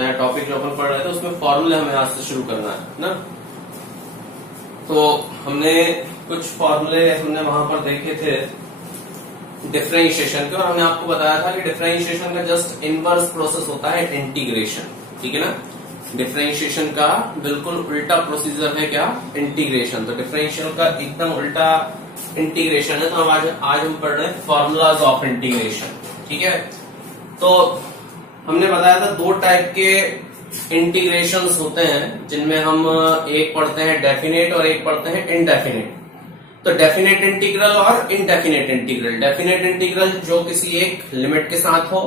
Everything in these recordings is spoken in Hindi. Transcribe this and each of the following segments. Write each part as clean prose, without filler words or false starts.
नया टॉपिक जो अपन पढ़ रहे थे उसमें फॉर्मूले हमें आज से शुरू करना है ना। तो हमने कुछ फॉर्मूले हमने वहां पर देखे थे डिफरेंशिएशन के, और हमने आपको बताया था कि डिफरेंशिएशन का जस्ट इनवर्स प्रोसेस होता है इंटीग्रेशन, ठीक है ना। डिफरेंशिएशन का बिल्कुल उल्टा प्रोसीजर है क्या, इंटीग्रेशन। तो डिफरेंशियल का एकदम उल्टा इंटीग्रेशन है। तो आज हम पढ़ रहे हैं फॉर्मूलाज ऑफ इंटीग्रेशन, ठीक है। तो हमने बताया था दो टाइप के इंटीग्रेशंस होते हैं जिनमें हम एक पढ़ते हैं डेफिनेट और एक पढ़ते हैं इनडेफिनेट। तो डेफिनेट इंटीग्रल और इनडेफिनेट इंटीग्रल। डेफिनेट इंटीग्रल जो किसी एक लिमिट के साथ हो,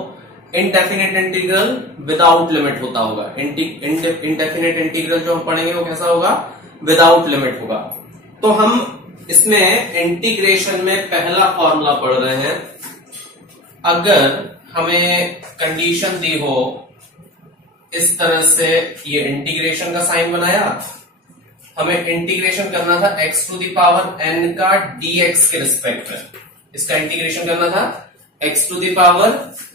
इनडेफिनेट इंटीग्रल विदाउट लिमिट होता होगा। इनडेफिनेट इंटीग्रल जो हम पढ़ेंगे वो कैसा होगा, विदाउट लिमिट होगा। तो हम इसमें इंटीग्रेशन में पहला फॉर्मूला पढ़ रहे हैं। अगर हमें कंडीशन दी हो इस तरह से, ये इंटीग्रेशन का साइन बनाया, हमें इंटीग्रेशन करना था x to the power n का dx के रिस्पेक्ट में। इसका इंटीग्रेशन करना था x to the power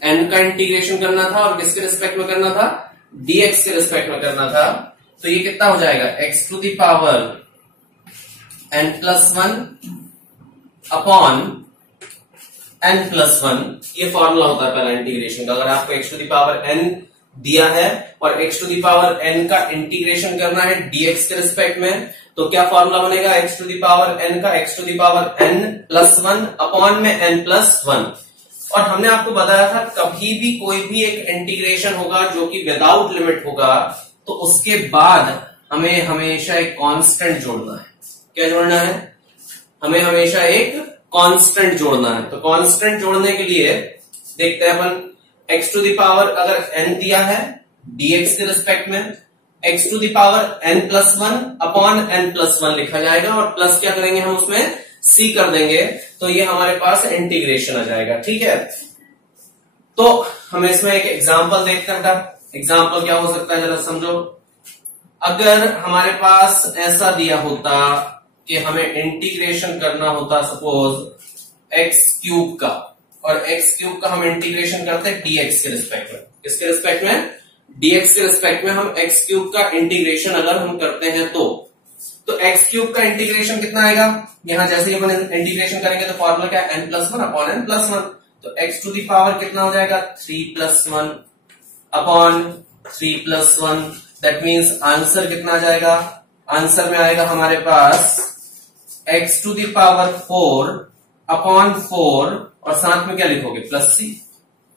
n का इंटीग्रेशन करना था, और किसके रिस्पेक्ट में करना था, dx के रिस्पेक्ट में करना था। तो ये कितना हो जाएगा, x to the power n+1 upon n+1। ये फॉर्मूला होता है पहला इंटीग्रेशन का। अगर आपको x to the power n दिया है और x to the power n का इंटीग्रेशन करना है dx के रिस्पेक्ट में, तो क्या फॉर्मूला बनेगा, x to the power n का x to the power n+1 upon में n+1। और हमने आपको बताया था कभी भी कोई भी एक इंटीग्रेशन होगा जो कि विदाउट लिमिट होगा, तो उसके बाद हमें हमेशा एक कांस्टेंट जोड़ना है। क्या जोड़ना है, हमें हमेशा एक कांस्टेंट जोड़ना है। तो कांस्टेंट जोड़ने के लिए देखते हैं अपन, x टू द पावर अगर n दिया है dx के रिस्पेक्ट में, x to the power n+1 upon n+1 लिखा जाएगा, और प्लस क्या करेंगे हम उसमें c कर देंगे, तो ये हमारे पास इंटीग्रेशन आ जाएगा, ठीक है। तो हम इसमें एक एग्जांपल देखते हैं। एग्जांपल क्या हो सकता है जरा समझो। अगर हमारे पास ऐसा दिया होता कि हमें इंटीग्रेशन करना होता सपोज x³ का, और x³ का हम इंटीग्रेशन करते हैं dx के रिस्पेक्ट में। किसके रिस्पेक्ट में, dx के रिस्पेक्ट में हम x³ का इंटीग्रेशन अगर हम करते हैं तो x³ का इंटीग्रेशन कितना आएगा, यहां जैसे ही अपन इंटीग्रेशन करेंगे तो फॉर्मूला क्या है, n+1 अपॉन n+1। तो x टू द पावर कितना हो जाएगा, 3+1 अपॉन 3+1। दैट मीन्स आंसर कितना आ जाएगा, आंसर में आएगा हमारे पास x to the power 4 upon 4, और साथ में क्या लिखोगे, plus c।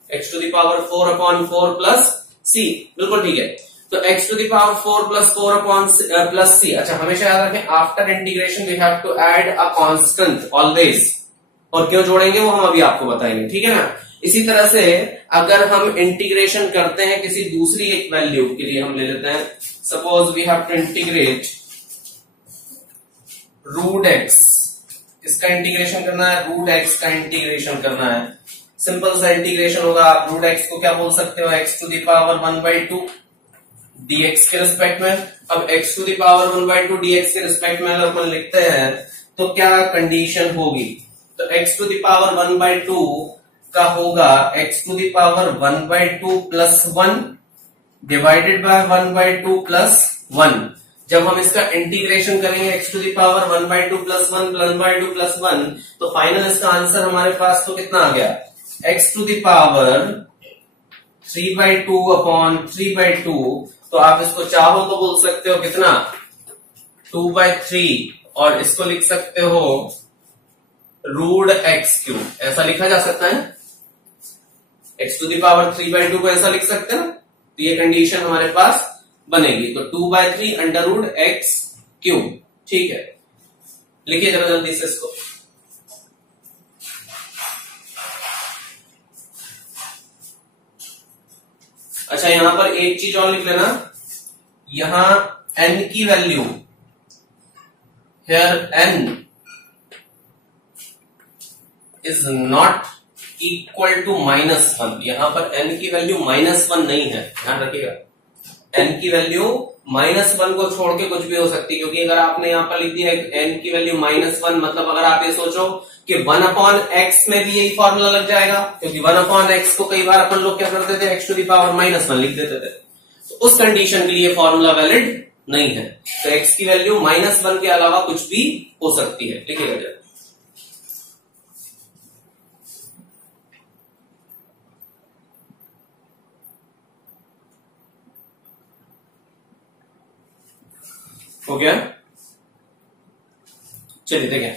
x to the power 4 upon 4 plus c, बिल्कुल ठीक है। तो x to the power 4 plus 4 upon plus c। अच्छा, हमेशा याद रखें after integration we have to add a constant always, और क्यों जोड़ेंगे वो हम अभी आपको बताएंगे, ठीक है ना। इसी तरह से अगर हम इंटीग्रेशन करते हैं किसी दूसरी एक वैल्यू के लिए, हम ले लेते हैं suppose we have to integrate √x, इसका इंटीग्रेशन करना है, √x का इंटीग्रेशन करना है। सिंपल सा इंटीग्रेशन होगा। आप √x को क्या बोल सकते हो, x to the power 1/2 dx के रिस्पेक्ट में। अब x to the power 1/2 dx के रिस्पेक्ट में अगर अपन लिखते हैं तो क्या कंडीशन होगी, तो x टू द पावर 1/2 का होगा x to the power 1/2 plus 1 divided by 1/2 plus 1। जब हम इसका इंटीग्रेशन करेंगे x to the power 1/2 plus 1 1/2 plus 1, तो फाइनल इसका आंसर हमारे पास तो कितना आ गया, x to the power 3/2 upon 3/2। तो आप इसको चाहो तो बोल सकते हो कितना, 2/3, और इसको लिख सकते हो √x³। ऐसा लिखा जा सकता है, x टू द पावर 3/2 को ऐसा लिख सकते हैं। तो ये कंडीशन हमारे पास बनेगी। तो 2/3 √x³, ठीक है। लिखिए जरा जल्दी से इसको। अच्छा, यहां पर एक चीज और लिख लेना, यहां n की value, here n is not equal to -1। यहां पर n की वैल्यू -1 नहीं है, ध्यान रखिएगा। n की वैल्यू -1 को छोड़ के कुछ भी हो सकती है, क्योंकि अगर आपने यहां पर लिख दिया है n की वैल्यू -1, मतलब अगर आप ये सोचो कि 1/x में भी यही फॉर्मूला लग जाएगा, क्योंकि 1/x को कई बार अपन लोग क्या करते थे, x टू द पावर -1 लिख देते थे। तो उस कंडीशन के लिए फॉर्मूला वैलिड नहीं है। तो x की वैल्यू -1 के अलावा कुछ भी हो सकती है। लिखिएगा जरा। हो गया? चलिए देखें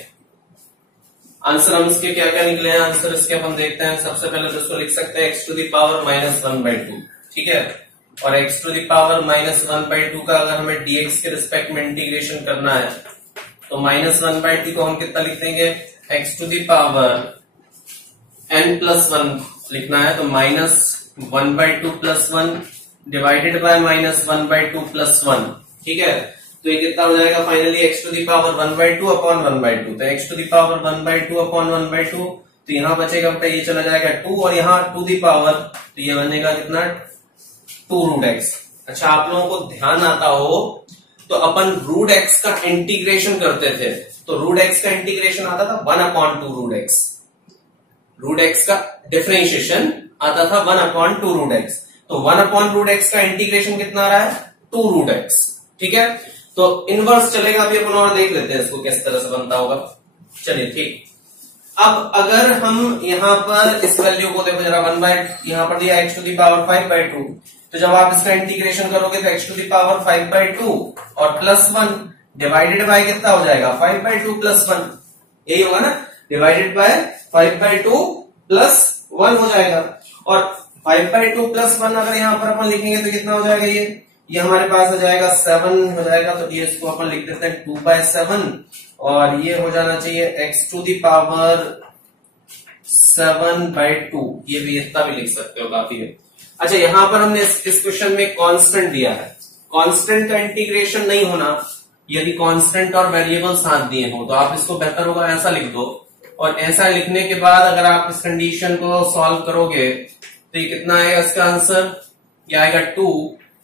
आंसर हम इसके क्या क्या निकले हैं। आंसर इसके हम देखते हैं। सबसे पहले तो इसको लिख सकते हैं x टू द पावर -1/2, ठीक है। और x टू द पावर -1/2 का अगर हमें dx के रिस्पेक्ट में इंटीग्रेशन करना है तो -1/2 को हम कितना लिख देंगे, x to the power n+1 लिखना है तो -1/2 + 1 डिवाइडेड बाय -1/2 + 1, ठीक है। तो ये कितना हो जाएगा finally x to the power 1/2 upon 1/2। तो x to the power 1/2 upon 1/2 तो यहां बचेगा बेटा ये चला जाएगा 2 और यहाँ टू द पावर तो ये बनेगा कितना 2√x। अच्छा आप लोगों को ध्यान आता हो तो अपन √x का इंटीग्रेशन करते थे तो √x का इंटीग्रेशन आता था 1/2√x। √x का डिफरेंशिएशन आता था 1/2√x। तो 1/√x का इंटीग्रेशन कितना आ रहा है 2√x, ठीक है। तो इनवर्स चलेगा, अभी अपन और देख लेते हैं इसको किस तरह से बनता होगा। चलिए ठीक। अब अगर हम यहां पर इस वैल्यू को देखो जरा, यहां पर दिया x टू द पावर 5/2 तो जब आप इसका इंटीग्रेशन करोगे तो x टू द पावर 5/2 और +1 डिवाइडेड बाय कितना हो जाएगा 5/2 + 1, यही होगा ना। डिवाइडेड बाय 5/2 + 1 हो जाएगा। और 5/2 + 1 अगर यहां पर अपन लिखेंगे तो कितना हो जाएगा, ये हमारे पास हो जाएगा 7 हो जाएगा। तो ये इसको अपन लिख देते हैं 2/7 और ये हो जाना चाहिए x टू द पावर 7/2। ये भी इतना भी लिख सकते हो, काफी है। अच्छा यहां पर हमने इस क्वेश्चन में कांस्टेंट दिया है। कांस्टेंट का इंटीग्रेशन नहीं होना यदि कांस्टेंट और वेरिएबल साथ दिए हो, तो आप इसको बेहतर होगा ऐसा लिख दो। और ऐसा लिखने के बाद अगर आप इस कंडीशन को सॉल्व करोगे तो ये कितना आएगा इसका आंसर, ये आएगा 2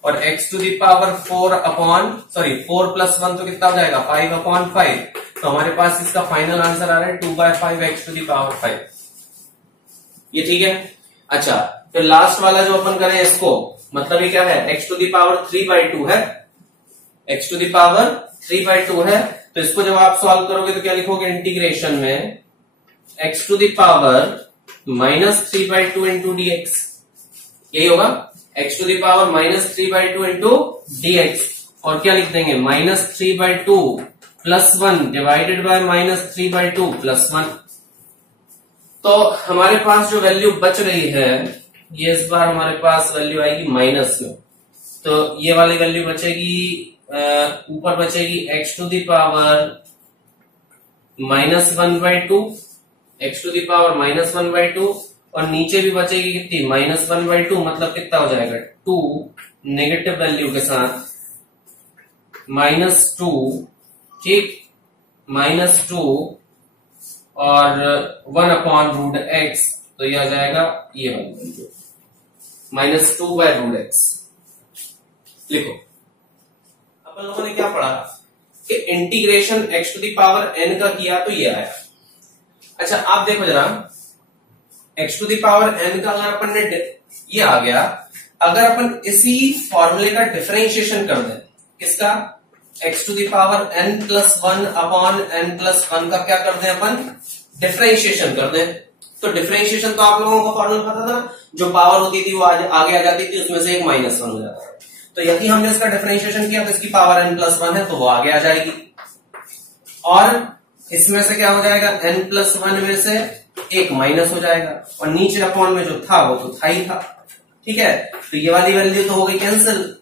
और x टू द पावर 4 + 1 तो कितना हो जाएगा 5/5। तो हमारे पास इसका फाइनल आंसर आ रहा है 2/5 x टू द पावर 5। ये ठीक है। अच्छा फिर लास्ट वाला जो अपन करें इसको, मतलब ये क्या है x टू द पावर 3/2 है, x टू द पावर 3/2 है। तो इसको जब आप सॉल्व करोगे तो क्या लिखोगे इंटीग्रेशन में x to the power -3/2 into dx, यही होगा x to the power -3/2 into dx। और क्या लिख देंगे -3/2 + 1 डिवाइडेड बाय -3/2 + 1। तो हमारे पास जो वैल्यू बच रही है ये इस बार हमारे पास वैल्यू आएगी माइनस में। तो ये वाली वैल्यू बचेगी, ऊपर बचेगी x to the power -1/2, x to the power -1/2 और नीचे भी बचेगी कितनी -1/2, मतलब कितना हो जाएगा 2 नेगेटिव वैल्यू के साथ -2, ठीक, -2 और 1/√x। तो यह आ जाएगा ये वाली वैल्यू -2/√x। लिखो अपन लोगों ने क्या पढ़ा कि integration x to the power n का किया तो ये आया। अच्छा आप देखो जरा x to the power n का अगर अपन ने ये आ गया, अगर अपन इसी फॉर्मूले का डिफरेंशिएशन कर दें, किसका x to the power n+1 upon n+1 का क्या कर दें अपन डिफरेंशिएशन कर दें। तो डिफरेंशिएशन तो आप लोगों को फॉर्मूला पता था ना, जो पावर होती थी वो आगे आ जाती थी, उसमें से एक -1 हो जाता है। तो यदि हमने इसका डिफरेंशिएशन किया तो इसकी पावर n+1 है तो वो आगे आ जाएगी और इसमें से क्या हो जाएगा n+1 में से एक माइनस हो जाएगा और नीचे अपॉन में जो था वो तो था ही था, ठीक है। तो ये वाली वैल्यू तो हो गई कैंसिल,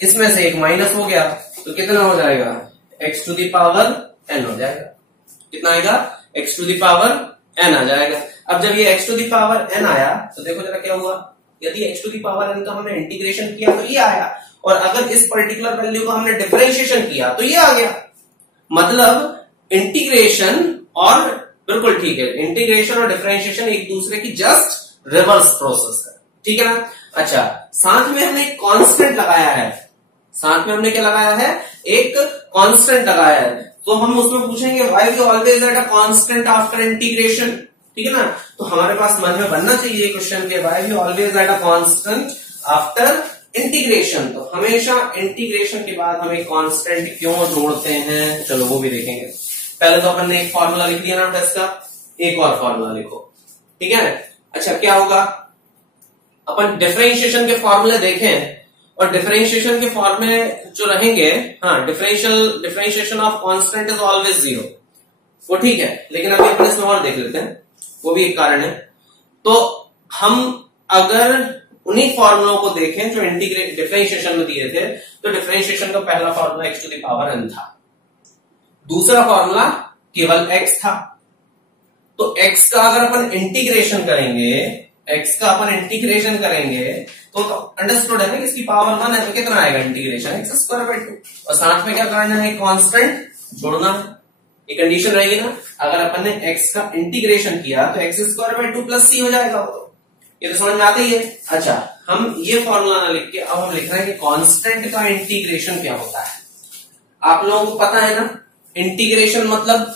इसमें से एक माइनस हो गया तो कितना हो जाएगा x to the power n हो जाएगा। कितना आएगा x to the power n आ जाएगा। अब जब ये x to the power n आया तो देखो जरा क्या हुआ, यदि x to the power n का हमने इंटीग्रेशन किया तो ये आया और अगर इस पर्टिकुलर वैल्यू को हमने डिफरेंशिएशन किया तो ये आ गया। मतलब इंटीग्रेशन और बिल्कुल ठीक है, इंटीग्रेशन और डिफरेंशिएशन एक दूसरे की जस्ट रिवर्स प्रोसेस है, ठीक है ना। अच्छा साथ में हमने एक कांस्टेंट लगाया है, साथ में हमने क्या लगाया है एक कांस्टेंट लगाया है। तो हम उसमें पूछेंगे why we always add a constant after integration, ठीक है ना। तो हमारे पास मन में बनना चाहिए क्वेश्चन के why we always add a constant after integration, तो हमेशा इंटीग्रेशन के बाद हम एक कांस्टेंट क्यों जोड़ते हैं, चलो वो भी देखेंगे। पहले तो अपन ने एक फॉर्मूला लिख दिया ना इसका, एक और फॉर्मूला लिखो, ठीक है। अच्छा क्या होगा, अपन डिफरेंशिएशन के फॉर्मूले देखें और डिफरेंशिएशन के फॉर्मूले जो रहेंगे, हाँ, differentiation of constant is always 0, वो ठीक है, लेकिन अभी अपन इसमें और देख लेते हैं, वो भी एक कारण है। तो हम अगर उन्हीं फॉर्मूलों को देखें जो डिफरेंशिएशन में दिए थे, तो डिफरेंशिएशन का पहला formula x to the power n था, दूसरा फॉर्मूला केवल x था। तो x का अगर अपन इंटीग्रेशन करेंगे, तो अंडरस्टूड है ना, इसकी पावर 1 है, तो कितना आएगा इंटीग्रेशन x स्क्वायर बाय 2, और साथ में क्या करना है, कांस्टेंट जोड़ना है। ये कंडीशन रहेगी ना, अगर अपन ने x का इंटीग्रेशन किया तो x square by 2 plus c हो जाएगा, तो ये तो समझ में आता ही है। अच्छा, हम ये फॉर्मूला ना लिख के अब हम लिख रहे हैं कि कांस्टेंट का इंटीग्रेशन क्या होता है। आप लोगों को पता है ना, इंटीग्रेशन मतलब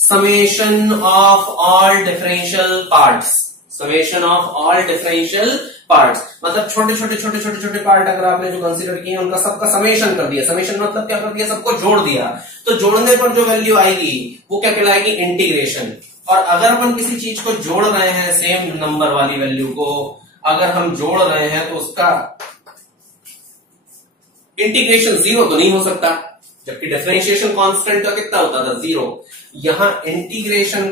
summation of all differential parts, मतलब छोटे पार्ट अगर आपने जो कंसीडर किए उनका सबका समेशन कर दिया। समेशन मतलब क्या कर दिया, सबको जोड़ दिया, तो जोड़ने पर जो वैल्यू आएगी वो क्या कहलाएगी, इंटीग्रेशन। और अगर अपन किसी चीज को जोड़ रहे हैं, सेम नंबर वाली वैल्यू को अगर हम जोड़ रहे हैं, तो उसका इंटीग्रेशन 0 तो नहीं हो सकता, जबकि डिफरेंशिएशन कांस्टेंट का कितना होता था, 0। यहां इंटीग्रेशन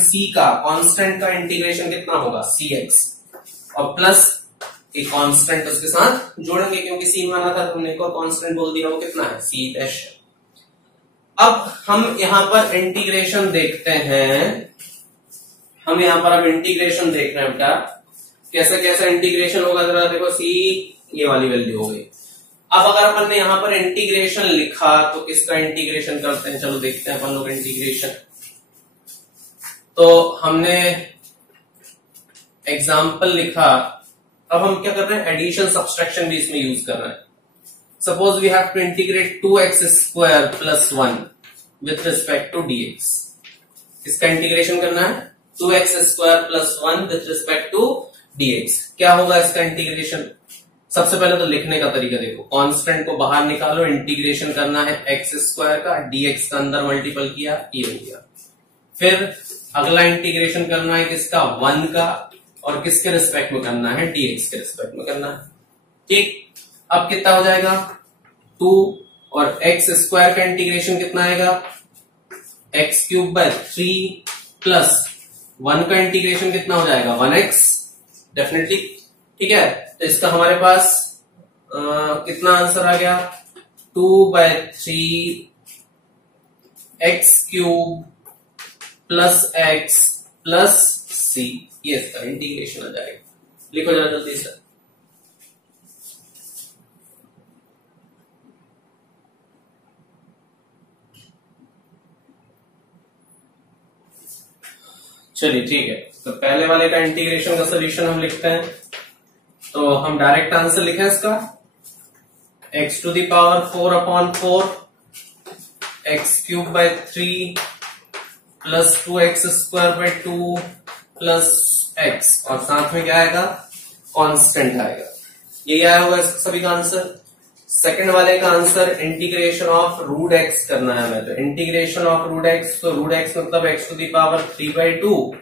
c का कांस्टेंट का इंटीग्रेशन कितना होगा, cx, और प्लस एक कांस्टेंट उसके साथ जोड़ेंगे, क्योंकि c माना था तो हमने एक और कांस्टेंट बोल दिया, वो कितना है, c डैश। अब हम यहां पर इंटीग्रेशन देखते हैं, हम यहां पर अब इंटीग्रेशन देख रहे हैं बेटा, कैसे कैसे इंटीग्रेशन होगा, जरा देखो, c ये वाली वैल्यू हो गई। अब अगर अपन ने यहां पर इंटीग्रेशन लिखा तो किसका इंटीग्रेशन करते हैं, चलो देखते हैं अपन लोग इंटीग्रेशन। तो हमने एग्जाम्पल लिखा, अब हम क्या कर रहे हैं, एडिशन सब्सट्रैक्शन भी इसमें यूज कर रहे हैं। Suppose we have to integrate 2x square plus 1 with respect to dx। इसका इंटीग्रेशन करना है 2x square plus 1 with respect to dx। क्या होगा इसका इंटीग्रेशन, सबसे पहले तो लिखने का तरीका देखो, कांस्टेंट को बाहर निकालो, इंटीग्रेशन करना है x स्क्वायर का, dx का अंदर मल्टीपल किया, ये हो गया। फिर अगला इंटीग्रेशन करना है किसका, 1 का, और किसके रिस्पेक्ट में करना है, dx के रिस्पेक्ट में करना है, ठीक। अब कितना हो जाएगा, 2, और x स्क्वायर का इंटीग्रेशन कितना आएगा, x क्यूब बाय 3 प्लस 1 का इंटीग्रेशन कितना हो जाएगा, 1x, डेफिनेटली, ठीक है। तो इसका हमारे पास कितना आंसर आ गया, 2/3 x cube plus x plus c, ये इसका इंटीग्रेशन आ जाएगा। लिखो जरा जल्दी से। चलिए ठीक है, तो पहले वाले का इंटीग्रेशन का सोल्यूशन हम लिखते हैं। तो हम डायरेक्ट आंसर लिखें इसका, x to the power 4/4 x cube by 3 plus 2x square by 2 plus x, और साथ में क्या आएगा, कांस्टेंट आएगा। यही आया होगा सभी का आंसर। सेकंड वाले का answer integration of root x करना है हमें, तो इंटीग्रेशन ऑफ रूट x, तो रूट x मतलब x to the power 3/2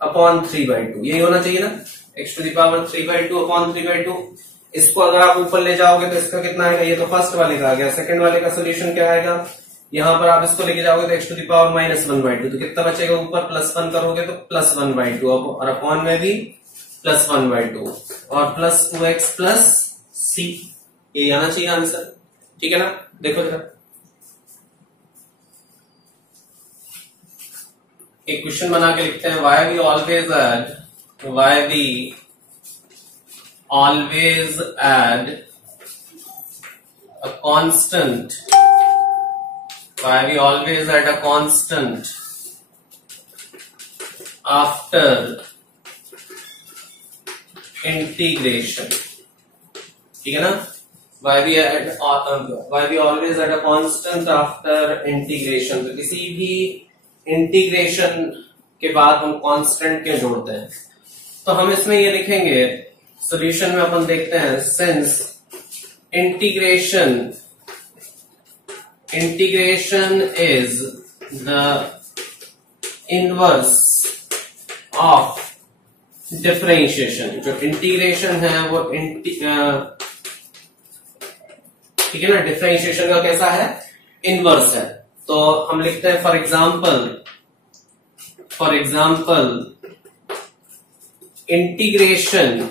upon 3/2, यही होना चाहिए ना, x to the power 3/2 upon 3/2। इसको अगर आप ऊपर ले जाओगे तो इसका कितना आएगा, ये तो फर्स्ट वाले का आ गया। सेकंड वाले का सोल्यूशन क्या आएगा, यहां पर आप इसको लेके जाओगे तो x टू द पावर -1/2, तो कितना बचेगा, ऊपर +1 करोगे तो +1/2, और अपॉन में भी +1/2, और प्लस 2x प्लस c, ये आना चाहिए आंसर, ठीक है ना। देखो जरा एक क्वेश्चन बना के लिखते हैं, why we always add a constant, after integration, ठीक है ना। why we always add a constant after integration, तो किसी भी इंटीग्रेशन के बाद हम कांस्टेंट क्यों जोड़ते हैं, तो हम इसमें ये लिखेंगे, सॉल्यूशन में अपन देखते हैं, since integration is the inverse of differentiation. जो इंटीग्रेशन है वो ठीक है ना, डिफरेंशिएशन का कैसा है, इनवर्स है। तो हम लिखते हैं फॉर एग्जाम्पल इंटीग्रेशन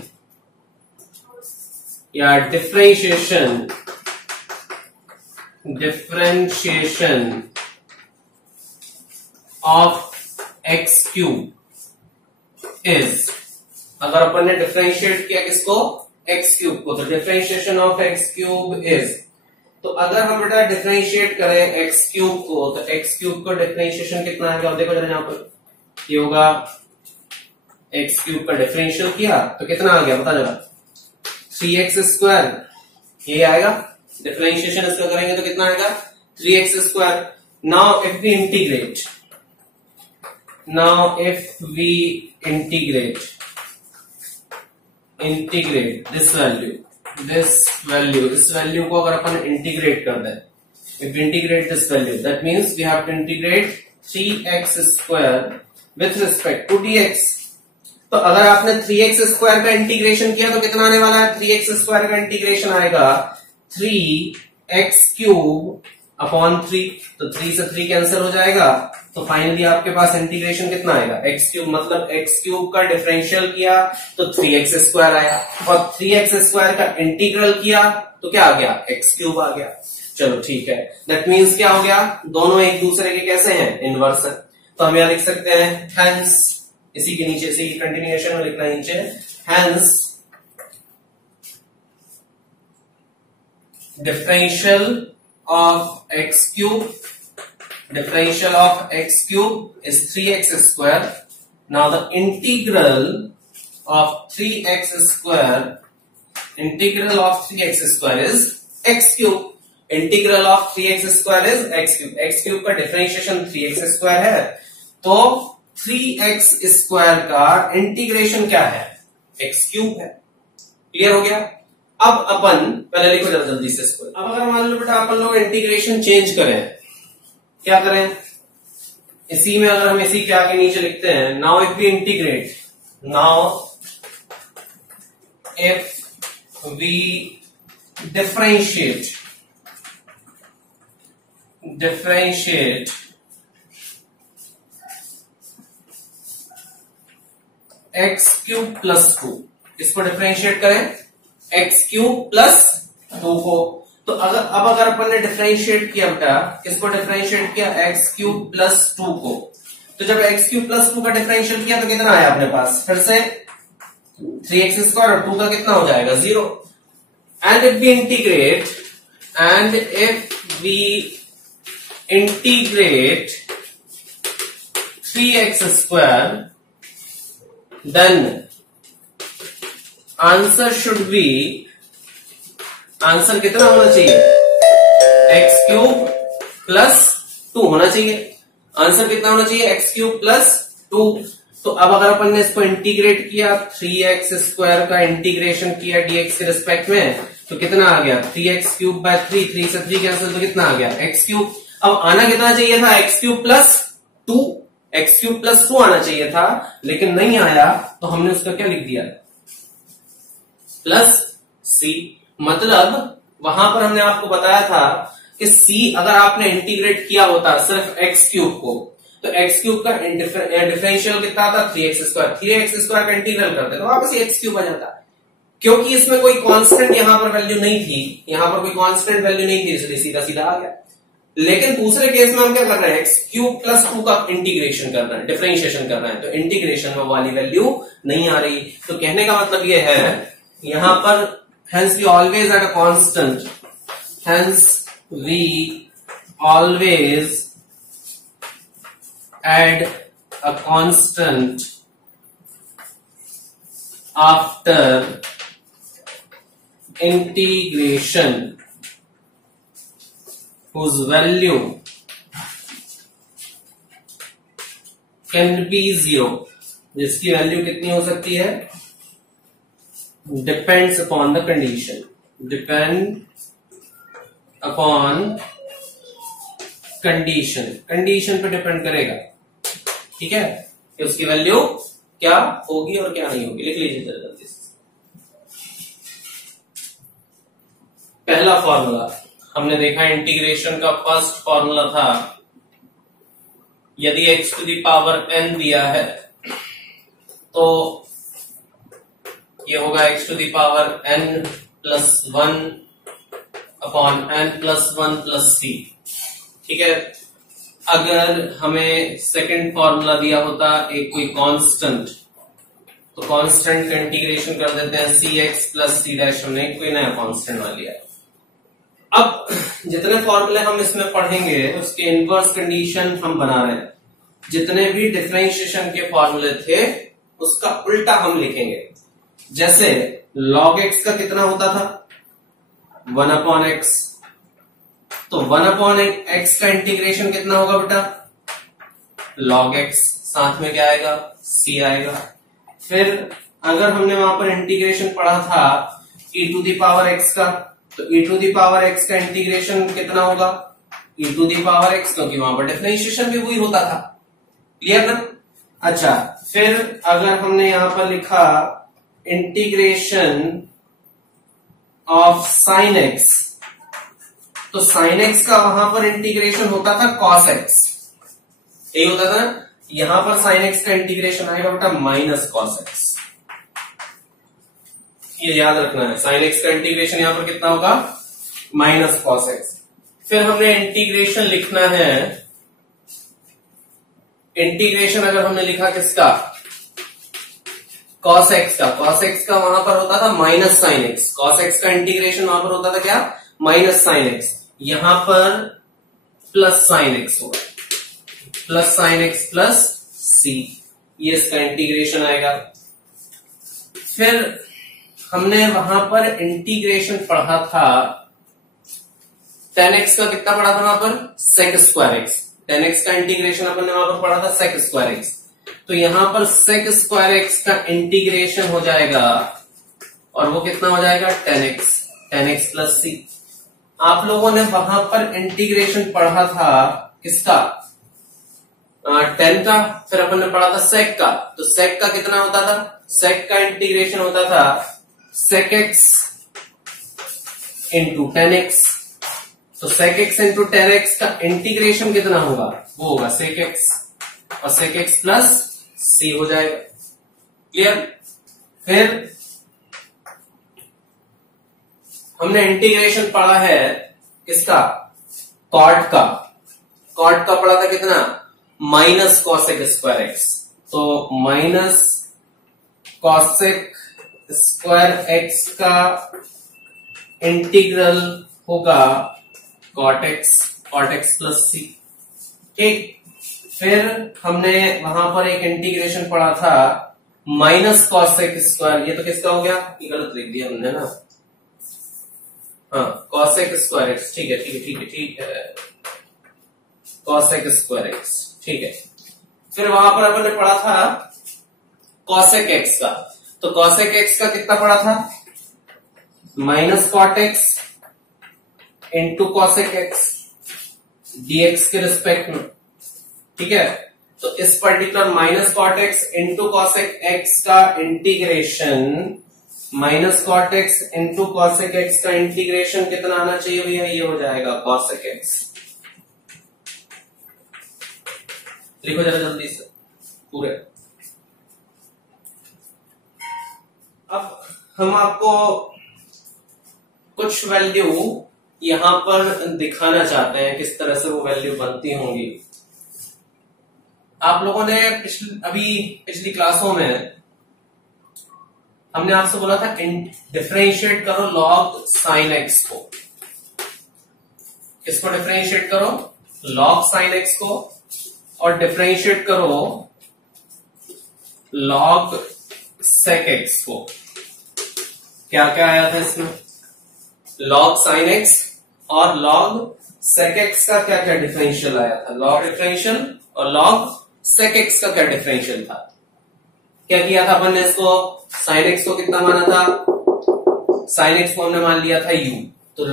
या differentiation of x cube is, अगर अपन ने डिफरेंशिएट किया किसको, एक्स क्यूब को, तो differentiation of x cube is, तो अगर हम बेटा डिफरेंशिएट करें एक्स क्यूब को, तो एक्स क्यूब को डिफरेंशिएशन कितना आएगा, देखो जरा यहां पर, ये होगा एक्स क्यूब का डिफरेंशियल किया तो कितना आ गया, बता जरा, 3x², ये आएगा। डिफरेंशिएशन इसका करेंगे तो कितना आएगा, 3x²। Now if we integrate this value, इस वैल्यू को अगर अपन इंटीग्रेट कर दें, if integrate this value, that means we have to integrate 3x² with respect to dx। तो अगर आपने 3x² का इंटीग्रेशन किया तो कितना आने वाला है, 3x² का इंटीग्रेशन आएगा 3x³ अपॉन 3, तो 3 से 3 कैंसिल हो जाएगा, तो फाइनली आपके पास इंटीग्रेशन कितना आएगा, x³ मतलब x³ का डिफरेंशियल किया तो 3x² आया, और 3x² का इंटीग्रल किया तो क्या आ गया, x³ आ गया। चलो ठीक है, दैट मीन्स क्या हो गया, दोनों एक दूसरे के कैसे हैं, इनवर्स है। तो हम यहां लिख सकते हैं हेंस, इसी के नीचे, इसी की कंटिन्यूएशन में लिखना नीचे, hence differential of x cube is 3x². Now the integral of 3x² is x cube. Integral of 3x² is x³। x³ का डिफरेंशिएशन 3x² है, तो 3x² का इंटीग्रेशन क्या है, x³ है। क्लियर हो गया। अब अपन पहले लिखो जरा जल्दी से इसको। अब अगर मान लो बेटा अपन लोग इंटीग्रेशन चेंज करें, क्या करें, इसी में अगर हम इसी क्या के नीचे लिखते हैं, now if we integrate, now if we differentiate x³ plus 2, इसको डिफरेंशिएट करें x³ प्लस 2 को, तो अगर अपन ने डिफरेंशिएट किया बेटा, किसको डिफरेंशिएट किया, x³ प्लस 2 को, तो जब x³ प्लस 2 का डिफरेंशिएट किया तो कितना आया अपने पास, फिर से 3x² और 2 का कितना हो जाएगा, 0। And if we integrate 3x², then answer कितना होना चाहिए, x³ प्लस 2 होना चाहिए। आंसर कितना होना चाहिए, x³ प्लस 2। तो अब अगर अपन ने इसको इंटीग्रेट किया, 3x² का इंटीग्रेशन किया dx के रिस्पेक्ट में, तो कितना आ गया, 3x³ 3 से 3 कैंसिल, तो कितना आ गया, x³। अब आना कितना चाहिए था, x³ प्लस 2, x³ प्लस 2 आना चाहिए था, लेकिन नहीं आया, तो हमने उसका क्या लिख दिया, प्लस c। मतलब वहां पर हमने आपको बताया था कि c अगर आपने इंटीग्रेट किया होता सिर्फ x³ को, तो x³ का डिफरेंशियल कितना था, 3x²। 3x² का इंटीग्रल करते तो वापस x³ आ जाता। क्योंकि इसमें कोई कांस्टेंट यहां पर वैल्यू नहीं थी, यहां पर कोई कांस्टेंट वैल्यू नहीं थी, इसलिए सीधा सीधा आ गया। लेकिन दूसरे केस में हम क्या कर रहे हैं, x³ प्लस 2 का इंटीग्रेशन कर रहे हैं, डिफरेंशिएशन कर रहे हैं, तो इंटीग्रेशन में वाली वैल्यू नहीं आ रही। तो कहने का मतलब ये है यहां पर, hence we always add a constant, hence we always add a constant after integration whose value can be 0, जिसकी वैल्यू कितनी हो सकती है, depends upon the condition, depend upon condition, condition पे डिपेंड करेगा, ठीक है, कि उसकी वैल्यू क्या होगी और क्या नहीं होगी। लिख लीजिए जल्दी से। पहला फॉर्मूला हमने देखा, इंटीग्रेशन का फर्स्ट फॉर्मूला था, यदि x to the power n दिया है तो ये होगा x to the power n plus 1 upon n plus 1 plus c, ठीक है। अगर हमें सेकंड फॉर्मूला दिया होता एक कोई कांस्टेंट, तो कांस्टेंट का इंटीग्रेशन कर देते हैं, सी एक्स प्लस सी डैश, हमने कोई नया कांस्टेंट मान लिया। अब जितने फॉर्मूले हम इसमें पढ़ेंगे उसके इनवर्स कंडीशन हम बना रहे हैं। जितने भी डिफरेंशिएशन के फॉर्मूले थे उसका उल्टा हम लिखेंगे। जैसे log x का कितना होता था, 1 अपॉन एक्स, तो 1 अपॉन एक्स का इंटीग्रेशन कितना होगा बेटा, log x, साथ में क्या आएगा, c आएगा। फिर अगर हमने वहां पर इंटीग्रेशन पढ़ा था e to the power x का, तो e to the power x का इंटीग्रेशन कितना होगा, e to the power x, क्योंकि वहां पर डिफरेंशिएशन भी वही होता था। क्लियर ना। अच्छा, फिर अगर हमने यहां पर लिखा इंटीग्रेशन ऑफ साइन एक्स, तो साइन एक्स का वहां पर इंटीग्रेशन होता था कॉस एक्स, यही होता था ना। यहां पर साइन एक्स का इंटीग्रेशन आएगा बेटा माइनस कॉस एक्स, ये याद रखना है। साइन एक्स का इंटीग्रेशन यहां पर कितना होगा, माइनस कॉस एक्स। फिर हमने इंटीग्रेशन लिखना है, इंटीग्रेशन अगर हमने लिखा किसका, कॉस एक्स का, कॉस एक्स का वहां पर होता था minus sine x, cos x का इंटीग्रेशन वहां पर होता था क्या, माइनस साइन एक्स, यहां पर प्लस साइन एक्स होगा, plus sine x plus c, ये इसका इंटीग्रेशन आएगा। फिर हमने वहां पर इंटीग्रेशन पढ़ा था tan x का, कितना पढ़ा था वहां पर, sec square x, tan x का इंटीग्रेशन अपन ने वहां पर पढ़ा था sec स्क्वायर एक्स, तो यहां पर sec स्क्वायर एक्स का इंटीग्रेशन हो जाएगा और वो कितना हो जाएगा, tan x प्लस सी। आप लोगों ने वहां पर इंटीग्रेशन पढ़ा था किसका, tan का, फिर अपन ने पढ़ा था sec का, तो sec का कितना होता था, sec का इंटीग्रेशन होता था sec x into tan x, तो sec x into tan x का इंटीग्रेशन कितना होगा, वो होगा sec x, और sec x प्लस c हो जाएगा। क्लियर। फिर हमने इंटीग्रेशन पढ़ा है किसका, cot का, cot का पढ़ा था कितना, माइनस कॉसेक स्क्वायर एक्स, तो माइनस कॉसेक स्क्वायर एक्स का इंटीग्रल होगा कॉट एक्स प्लस सी, ठीक। फिर हमने वहां पर एक इंटीग्रेशन पढ़ा था माइनस कॉसेक स्क्वायर, ये तो किसका हो गया, ये गलत लिख दिया हमने ना, हाँ कॉसेक स्क्वायर एक्स, ठीक है, कॉसेक स्क्वायर एक्स, ठीक है। फिर वहां पर अपन ने पढ़ा था कॉसेक एक्स का, तो कॉसेक एक्स का कितना पढ़ा था, minus cot x into cosec x dx के रिस्पेक्ट में, ठीक है। तो इस particular minus cot x into cosec x का integration, minus cot x into cosec x का इंटीग्रेशन कितना आना चाहिए भैया, ये हो जाएगा कॉसेक एक्स। लिखो जरा जल्दी से पूरे। अब हम आपको कुछ वैल्यू यहां पर दिखाना चाहते हैं, किस तरह से वो वैल्यू बनती होंगी। आप लोगों ने पिछली क्लासों में हमने आपसे बोला था डिफरेंशिएट करो लॉग साइन एक्स को, इसको डिफरेंशिएट करो लॉग साइन एक्स को, और डिफरेंशिएट करो लॉग सेक एक्स को। क्या क्या आया था इसमें, लॉग साइन एक्स और लॉग सेक एक्स का क्या क्या डिफरेंशियल आया था, लॉग डिफरेंशियल, और लॉग सेक एक्स का क्या डिफरेंशियल था। क्या किया था अपन ने इसको, साइन एक्स को कितना माना था, साइन एक्स को हमने मान लिया था u, तो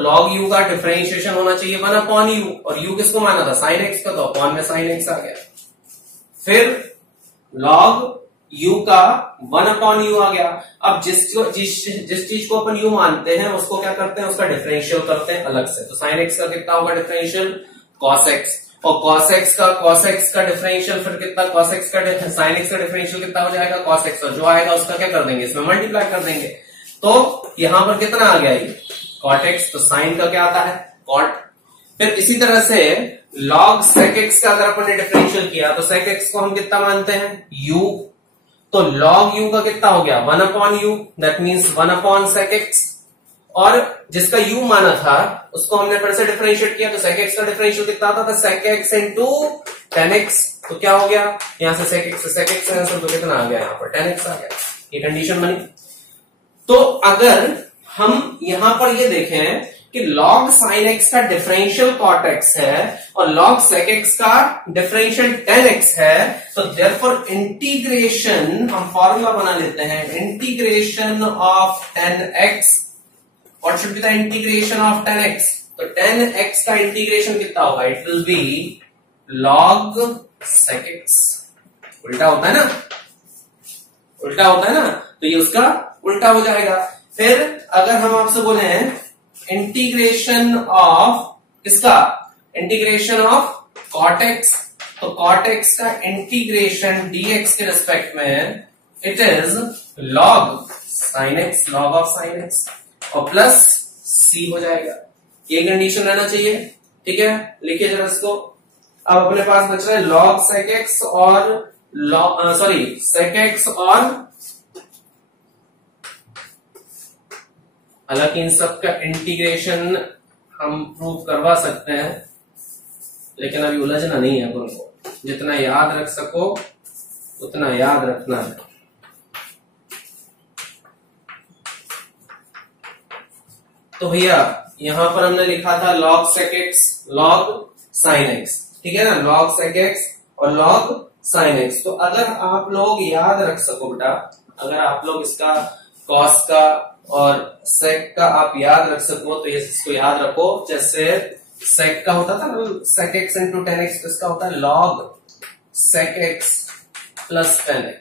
log u का डिफरेंशिएशन होना चाहिए 1/u, और u किसको माना था, साइन एक्स का, तो अपॉन में साइन एक्स आ गया। फिर log u का 1/u आ गया। अब जिस चीज को अपन u मानते हैं उसको क्या करते हैं, उसका डिफरेंशियल करते हैं अलग से। तो साइन एक्स का कितना होगा डिफरेंशियल, cos x, और cos x का डिफरेंशियल फिर कितना, cos x का साइन एक्स का डिफरेंशियल कितना हो जाएगा, cos x, और जो आएगा उसका क्या कर देंगे, इसमें मल्टीप्लाई कर देंगे। तो यहां पर कितना आ गया ये cot x, तो साइन का क्या आता है cot। फिर इसी तरह से log sec x का अगर अपन ने डिफरेंशियल किया तो sec x को हम कितना मानते हैं u, तो log u का कितना हो गया 1/u, that means 1/sec x, और जिसका u माना था उसको हमने फिर से डिफरेंशिएट किया तो sec x का डिफरेंशियल कितना आता था, sec x into tan x, तो क्या हो गया यहां से sec x आंसर तो कितना आ गया, यहाँ पर tan x आ गया, ये कंडीशन बनी। तो अगर हम यहां पर ये देखें कि log sin x का डिफरेंशियल cot x है और log sec x का डिफरेंशियल tan x है, तो देयरफॉर इंटीग्रेशन, हम फॉर्मूला बना लेते हैं, integration of tan x, what should be the integration of tan x, तो tan x का इंटीग्रेशन कितना होगा, it will be log sec x, उल्टा होता है ना, उल्टा होता है ना, तो ये उसका उल्टा हो जाएगा। फिर अगर हम आपसे बोले इंटीग्रेशन ऑफ किसका, इंटीग्रेशन ऑफ cot x, तो cot x का इंटीग्रेशन dx के रिस्पेक्ट में it is log sin x, log of sin x, और प्लस c हो जाएगा, ये कंडीशन रहना चाहिए। ठीक है, लिखिए जरा इसको। अब अपने पास बच रहा है log sec x और sec x, और हालांकि इन सब का इंटीग्रेशन हम प्रूव करवा सकते हैं, लेकिन अभी उलझना नहीं है अपन को, जितना याद रख सको उतना याद रखना है। तो भैया यहां पर हमने लिखा था log sec x, log sin x, ठीक है ना, log sec x और log sin x। तो अगर आप लोग याद रख सको बेटा, अगर आप लोग इसका cos का और sec का आप याद रख सको तो ये इसको याद रखो, जैसे sec का होता था ना sec x into tan x, इसका होता है log sec x plus tan x।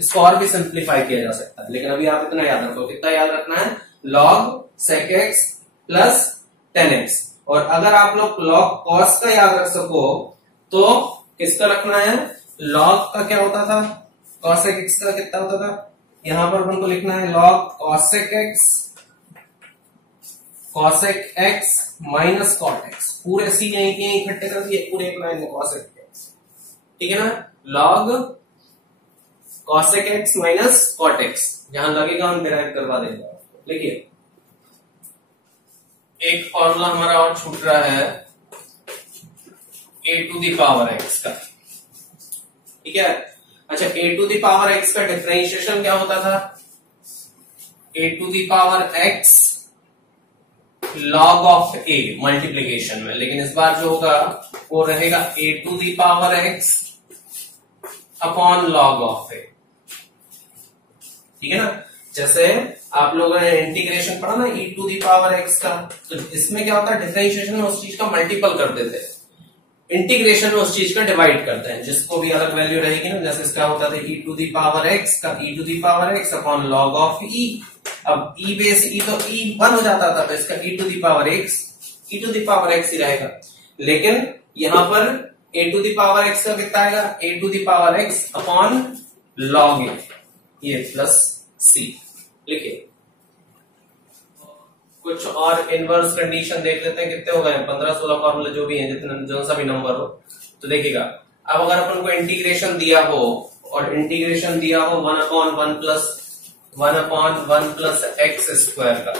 इसको और भी सिंप्लीफाई किया जा सकता है, लेकिन अभी आप इतना याद रखो, कितना याद रखना है, log sec x plus tan x। और अगर आप लोग log cos का याद रख सको तो किसका रखना है, log का क्या होता था, cosec x का कितना होता था, यहां पर अपन को लिखना है log cosec x minus cot x, पूरे सी यहीं के यहीं इकट्ठे कर दिए पूरे एक लाइन में cosec x, ठीक है ना, log cosec x minus cot x, जहां लगेगा हम डिराइव करवा देंगे। देखिए एक फॉर्मूला हमारा और छूट रहा है a to the power x का, ठीक है। अच्छा, a to the power x का डिफरेंशिएशन क्या होता था, a to the power x log of a multiplication में, लेकिन इस बार जो होगा वो रहेगा a to the power x upon log of a, ठीक है ना। जैसे आप लोगों ने इंटीग्रेशन पढ़ा ना e to the power x का, तो इसमें क्या होता है, डिफरेंशिएशन में उस चीज का मल्टीपल कर देते हैं, इंटीग्रेशन में उस चीज का डिवाइड करते हैं, जिसको भी अलग वैल्यू रहेगी ना, जैसे इसका होता था e to the power x का e to the power x upon log of e। अब e बेस e तो e 1 हो जाता था, तो इसका e to the power x ही रहेगा, लेकिन यहां पर a to the power x का कितना आएगा, a to the power x upon log a, ये प्लस c। लिखिए कुछ और इनवर्स कंडीशन देख लेते हैं, कितने हो गए 15-16 फॉर्मूले जो भी हैं, जितने जो सा भी नंबर हो। तो देखिएगा, अब अगर अपन को इंटीग्रेशन दिया हो और इंटीग्रेशन दिया हो 1/1 प्लस x स्क्वायर का,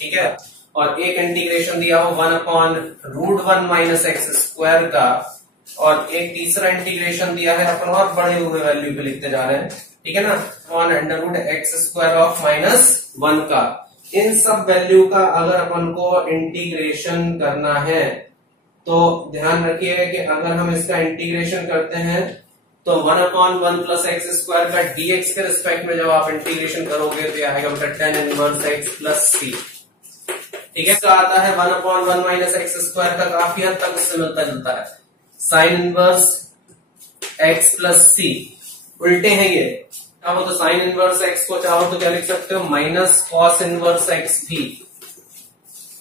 ठीक है, और एक इंटीग्रेशन दिया हो 1/√1 माइनस x स्क्वायर का, और एक तीसरा इंटीग्रेशन दिया है अपन और बड़े हुए वैल्यू पे लिखते जा रहे हैं, ठीक है ना, 1√x स्क्वायर ऑफ -1 का। इन सब वैल्यू का अगर अपन को इंटीग्रेशन करना है तो ध्यान रखिए कि अगर हम इसका इंटीग्रेशन करते हैं तो 1/1 प्लस एक्स स्क्वायर का dx के रिस्पेक्ट में जब आप इंटीग्रेशन करोगे तो आएगा बेटा tan इनवर्स x प्लस सी। ठीक है, आता है 1/1 माइनस एक्स स्क्वायर का काफी हद तक उससे मिलता जुलता है, साइन इनवर्स x प्लस सी। उल्टे हैं ये, चाहो तो साइन इनवर्स x को चाहो तो क्या लिख सकते हो माइनस कॉस इनवर्स x भी,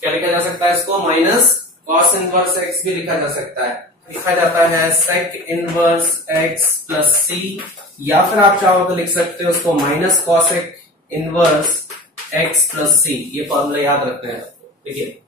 क्या लिखा जा सकता है इसको, माइनस कॉस इनवर्स x भी लिखा जा सकता है। लिखा जाता है sec inverse x plus c, या फिर आप चाहो तो लिख सकते हो उसको minus cosec inverse x plus c. ये फॉर्मूला याद रखना है आपको। देखिए